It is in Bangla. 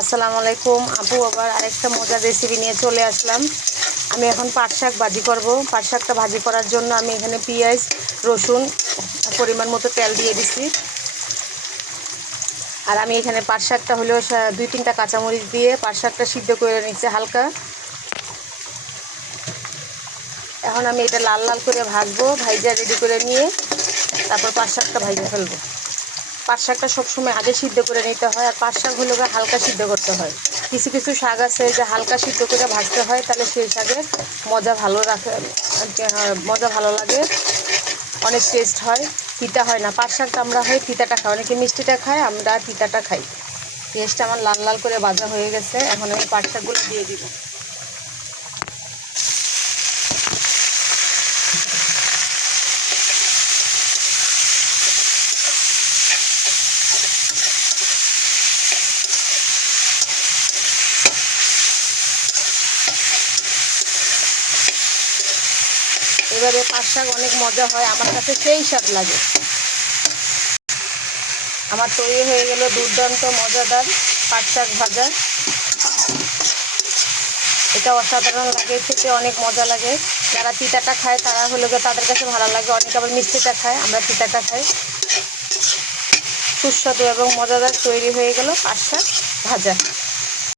আসসালামু আলাইকুম আপু, আবার আরেকটা মজার রেসিপি নিয়ে চলে আসলাম। আমি এখন পাট শাক ভাজি করব। পাট শাকটা ভাজি করার জন্য আমি এখানে পেঁয়াজ, রসুন, পরিমাণ মতো তেল দিয়ে দিছি। আর আমি এখানে পাট শাকটা হলেও 2-3টা কাঁচামরিচ দিয়ে পাট শাকটা সিদ্ধ করে নিচ্ছি হালকা। এখন আমি এটা লাল লাল করে ভাজবো, ভাইজা রেডি করে নিয়ে তারপর পাট শাকটা ভাজা ফেলবো। পাট শাকটা সবসময় আগে সিদ্ধ করে নিতে হয়, আর পাট শাক হলে হালকা সিদ্ধ করতে হয়। কিছু কিছু শাক আছে যে হালকা সিদ্ধ করে ভাজতে হয়, তাহলে সেই শাকের মজা ভালো রাখে, মজা ভালো লাগে, অনেক টেস্ট হয়, তিতা হয় না। পাট শাকটা আমরা হয় তিতাটা খাই, অনেকে মিষ্টিটা খায়, আমরা তিতাটা খাই। পেঁয়াজটা আমার লাল লাল করে ভাজা হয়ে গেছে, এখন আমি পাট শাকগুলো দিয়ে দিব। এবারে পাট শাক অনেক মজা হয়, আমার কাছে সেই স্বাদ লাগে। আমার তৈরি হয়ে গেল দুর্দান্ত মজাদার পাট শাক ভাজা। এটা অসাধারণ লাগে, খেতে অনেক মজা লাগে। যারা তিতাটা খায় তারা হলো তাদের কাছে ভালো লাগে, অনেকে আবার মিষ্টিটা খায়, আমরা তিতাটা খাই। সুস্বাদু এবং মজাদার তৈরি হয়ে গেল পাট শাক ভাজা।